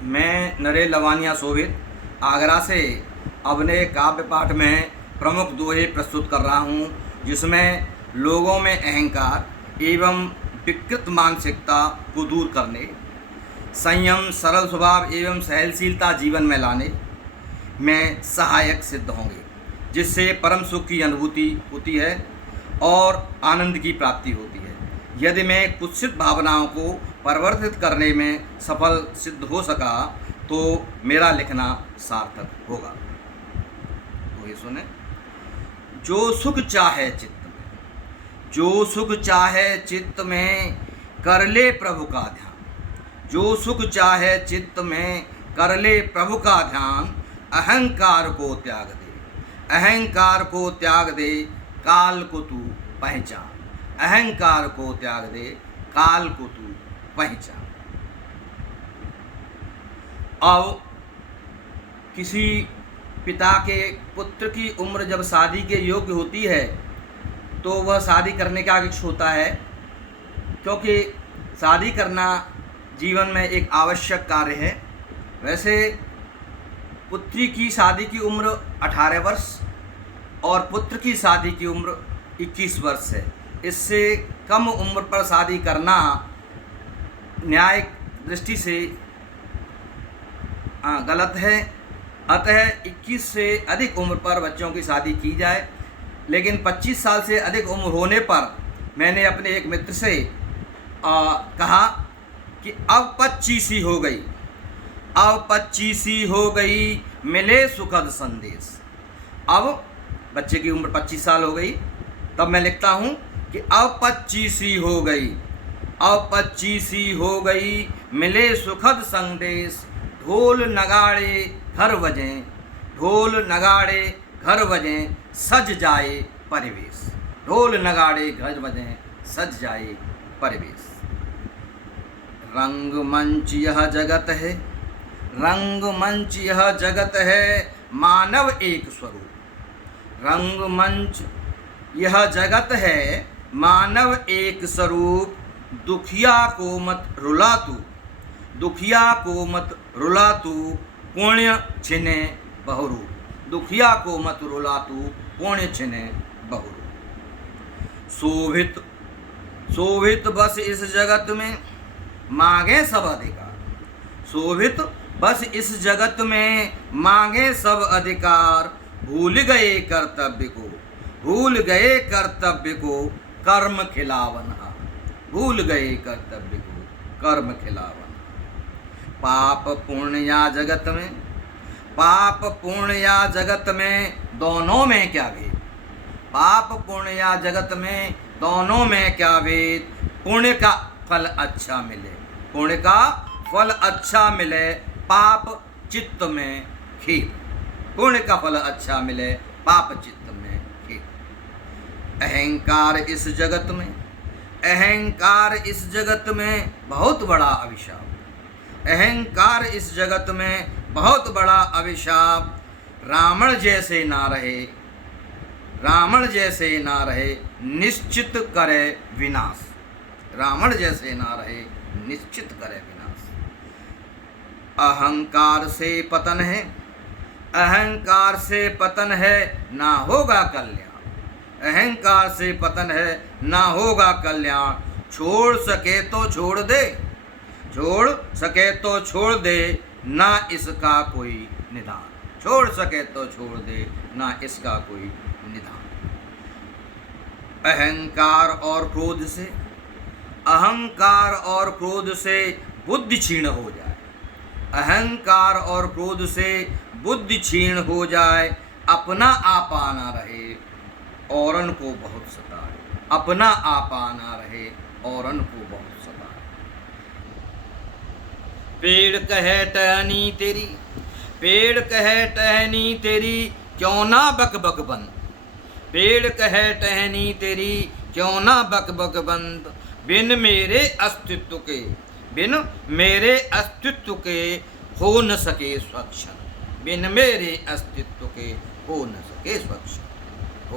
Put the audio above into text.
मैं नरेश लवानिया शोभित आगरा से अपने काव्य पाठ में प्रमुख दोहे प्रस्तुत कर रहा हूँ, जिसमें लोगों में अहंकार एवं विकृत मानसिकता को दूर करने, संयम, सरल स्वभाव एवं सहनशीलता जीवन में लाने में सहायक सिद्ध होंगे, जिससे परम सुख की अनुभूति होती है और आनंद की प्राप्ति होती है। यदि मैं कुत्सित भावनाओं को परिवर्तित करने में सफल सिद्ध हो सका तो मेरा लिखना सार्थक होगा। तो ये सुने। जो सुख चाहे चित्त में, जो सुख चाहे चित्त में कर ले प्रभु का ध्यान। जो सुख चाहे चित्त में कर ले प्रभु का ध्यान। अहंकार को त्याग दे, अहंकार को त्याग दे, काल को तू पहचान। अहंकार को त्याग दे, काल को तू पहचान। अब किसी पिता के पुत्र की उम्र जब शादी के योग्य होती है तो वह शादी करने का इच्छुक होता है, क्योंकि शादी करना जीवन में एक आवश्यक कार्य है। वैसे पुत्री की शादी की उम्र 18 वर्ष और पुत्र की शादी की उम्र 21 वर्ष है। इससे कम उम्र पर शादी करना न्यायिक दृष्टि से गलत है। अतः 21 से अधिक उम्र पर बच्चों की शादी की जाए। लेकिन 25 साल से अधिक उम्र होने पर मैंने अपने एक मित्र से कहा कि अब 25 हो गई, अब 25 हो गई, मिले सुखद संदेश। अब बच्चे की उम्र 25 साल हो गई, तब मैं लिखता हूँ कि अब 25 हो गई, अब 25 हो गई, मिले सुखद संदेश। ढोल नगाड़े घर बजें, ढोल नगाड़े घर बजें, सज जाए परिवेश। ढोल नगाड़े घर बजें, सज जाए परिवेश। रंगमंच यह जगत है, रंगमंच यह जगत है, मानव एक स्वरूप। रंगमंच यह जगत है, मानव एक स्वरूप। दुखिया को मत रुला तू, दुखिया को मत रुला तू, पुण्य छिने बहुरूप। दुखिया को मत रुला तू, पुण्य छिने बहुरूप। शोभित शोभित बस इस जगत में मांगे सब अधिकार। शोभित बस इस जगत में मांगे सब अधिकार। भूल गए कर्तव्य को, भूल गए कर्तव्य को, कर्म खिलावन हार। भूल गए कर्तव्य को, कर्म खिलावन। पाप पुण्य या जगत में, पाप पुण्य या जगत में, दोनों में क्या भेद। पाप पुण्य या जगत में, दोनों में क्या भेद। पुण्य का फल अच्छा मिले, पुण्य का फल अच्छा मिले, पाप चित्त में खेद। पुण्य का फल अच्छा मिले, पाप चित्त में खेद। अहंकार इस जगत में, अहंकार इस जगत में बहुत बड़ा अभिशाप। अहंकार इस जगत में बहुत बड़ा अभिशाप। रावण जैसे ना रहे, रावण जैसे ना रहे, निश्चित करे विनाश। रावण जैसे ना रहे, निश्चित करे विनाश। अहंकार से पतन है, अहंकार से पतन है, ना होगा कल्याण। अहंकार से पतन है, ना होगा कल्याण। छोड़ सके तो छोड़ दे, छोड़ सके तो छोड़ दे, ना इसका कोई निदान। छोड़ सके तो छोड़ दे, ना इसका कोई निदान। अहंकार और क्रोध से, अहंकार और क्रोध से बुद्धि क्षीण हो जाए। अहंकार और क्रोध से बुद्धि क्षीण हो जाए। अपना आपा ना रहे, औरन को बहुत सताए। अपना आपा ना रहे, औरन को बहुत सताए। पेड़ कहे टहनी तेरी, पेड़ कहे टहनी तेरी, क्यों ना बक बक बंद। पेड़ कहे टहनी तेरी, क्यों ना बक बक बंद। बिन मेरे अस्तित्व के, बिन मेरे अस्तित्व के, हो न सके स्वच्छ। बिन मेरे अस्तित्व के, हो न सके स्वच्छ।